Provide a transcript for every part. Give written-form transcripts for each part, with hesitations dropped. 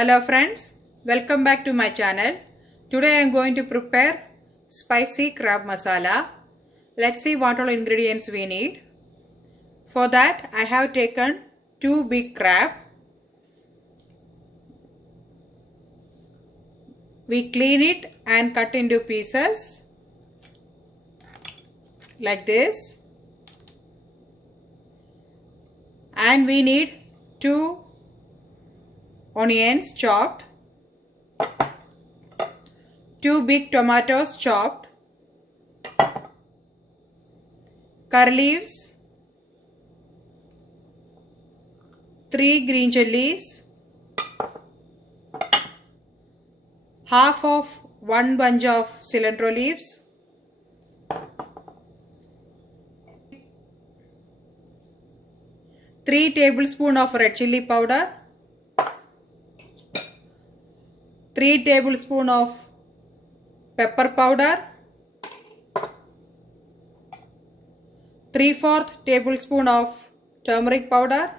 Hello friends, welcome back to my channel. Today I am going to prepare spicy crab masala. Let's see what all ingredients we need. For that I have taken 2 big crab. We clean it and cut into pieces like this. And we need 2 onions chopped, 2 big tomatoes chopped, curry leaves, 3 green chilies, half of 1 bunch of cilantro leaves, 3 tablespoons of red chili powder, 3 tablespoons of pepper powder, 3/4 tablespoon of turmeric powder,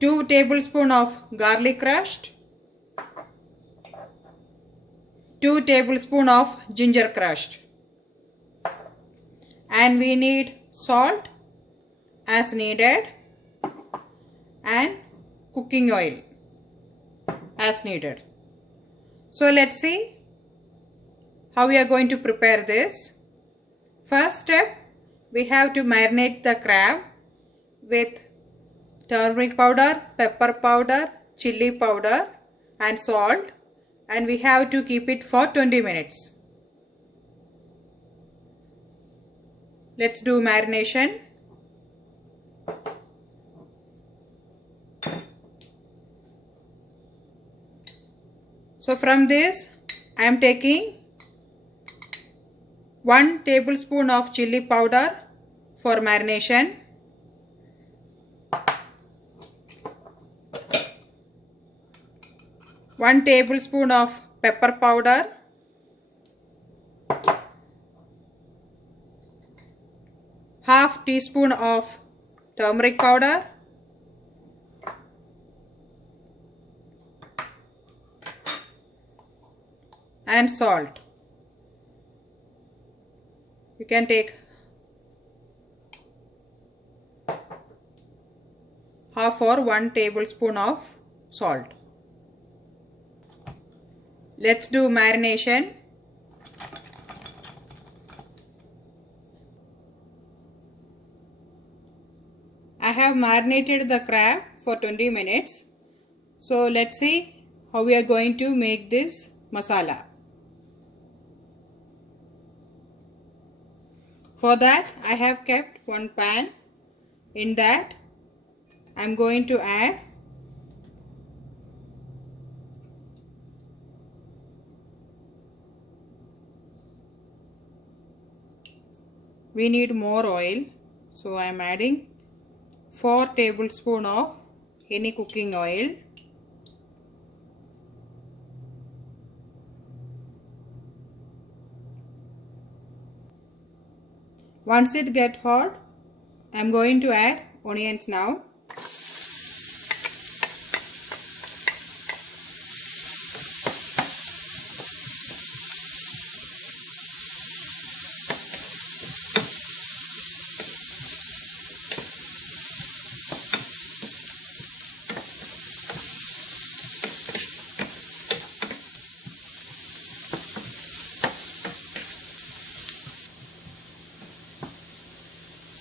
2 tablespoons of garlic crushed, 2 tablespoons of ginger crushed, and we need salt as needed and cooking oil as needed. So let's see how we are going to prepare this. First step, we have to marinate the crab with turmeric powder, pepper powder, chili powder and salt, and we have to keep it for 20 minutes. Let's do marination. So from this I am taking 1 tablespoon of chili powder for marination, 1 tablespoon of pepper powder, 1/2 teaspoon of turmeric powder, and salt. You can take half or 1 tablespoon of salt. Let's do marination. I have marinated the crab for 20 minutes. So let's see how we are going to make this masala. For that I have kept one pan. In that I am going to add we need more oil, so I am adding 4 tablespoons of any cooking oil. Once it gets hot, I am going to add onions now.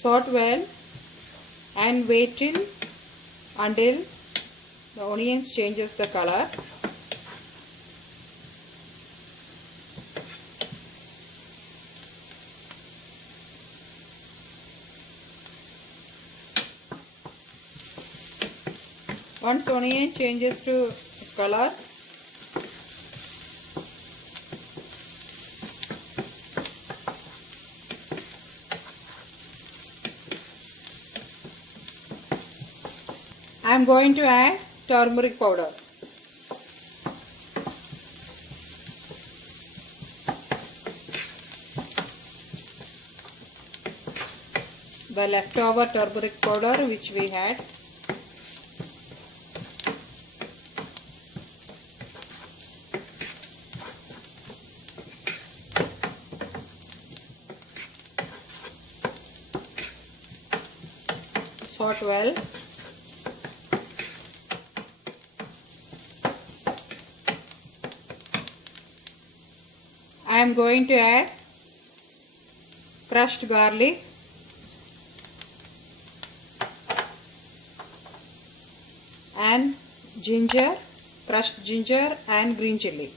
Saute well and wait until the onions changes the color. Once onion changes to color, I am going to add turmeric powder. The leftover turmeric powder which we had. hot well. I am going to add crushed garlic and ginger, crushed ginger and green chilli.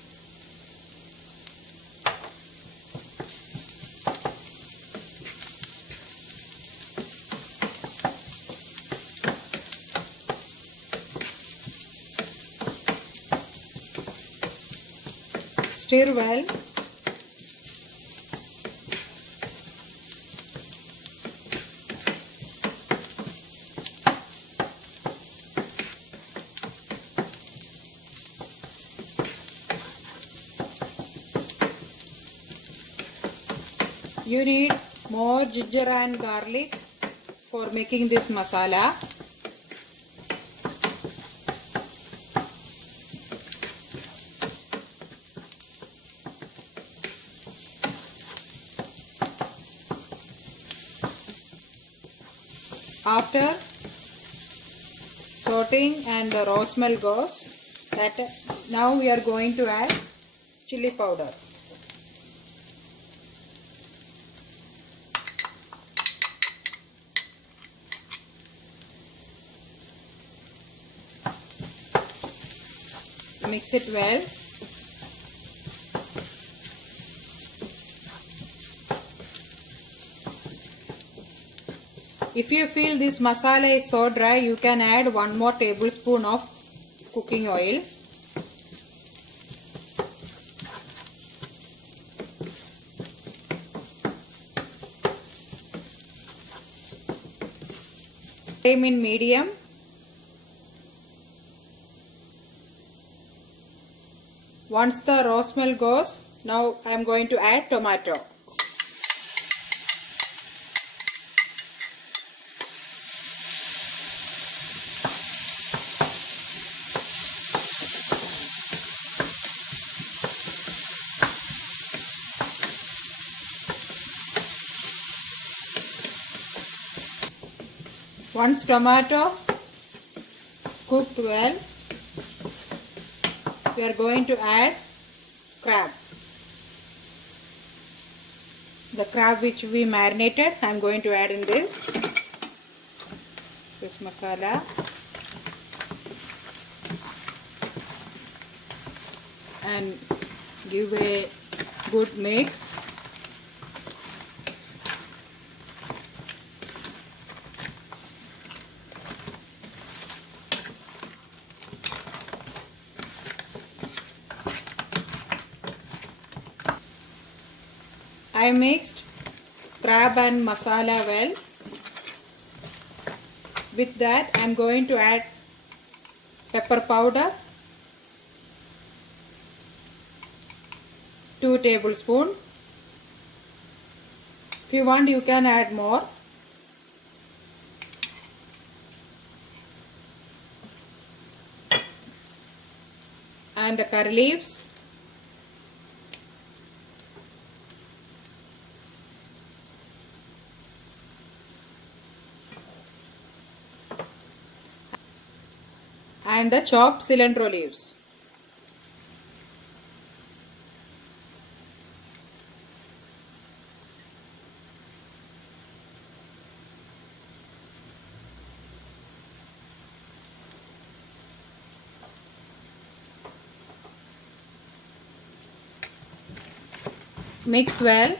Stir well. You need more ginger and garlic for making this masala. After sauteing and the raw smell goes, now we are going to add chili powder. Mix it well. If you feel this masala is so dry, you can add 1 more tablespoon of cooking oil. Flame in medium. Once the raw smell goes, now I am going to add tomato. Once tomato cooked well, we are going to add crab. The crab which we marinated, I am going to add in this masala. And give a good mix. I mixed crab and masala well. With that, I am going to add pepper powder, 2 tablespoons. If you want, you can add more. And the curry leaves. And the chopped cilantro leaves. Mix well.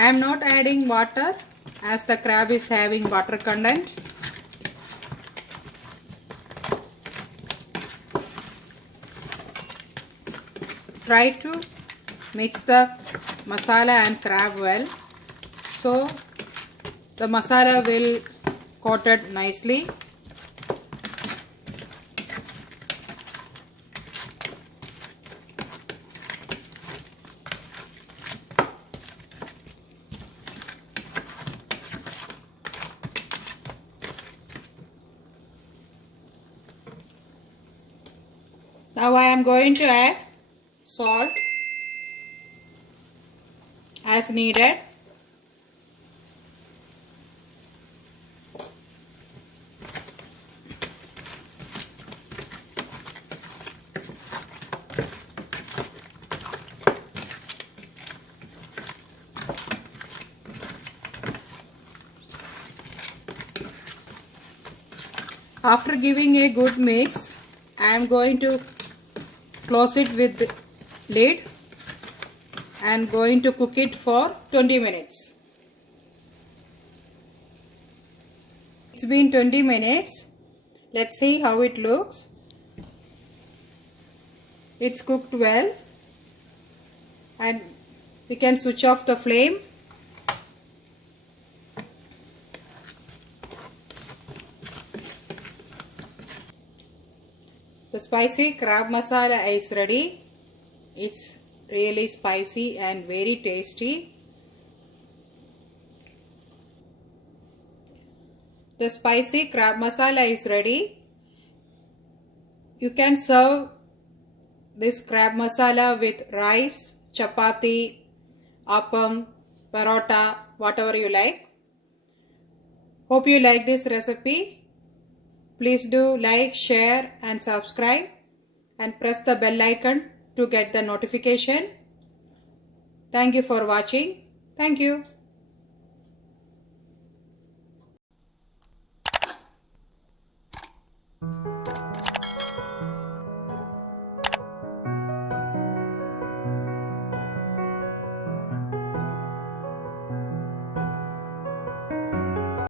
I am not adding water as the crab is having water content. Try to mix the masala and crab well. So the masala will coated nicely. Now I am going to add salt as needed. After giving a good mix, I am going to close it with the lid and going to cook it for 20 minutes. It's been 20 minutes. Let's see how it looks. It's cooked well, and we can switch off the flame. The spicy crab masala is ready. It's really spicy and very tasty. The spicy crab masala is ready. You can serve this crab masala with rice, chapati, appam, parota, whatever you like. Hope you like this recipe. Please do like, share and subscribe and press the bell icon to get the notification. Thank you for watching. Thank you.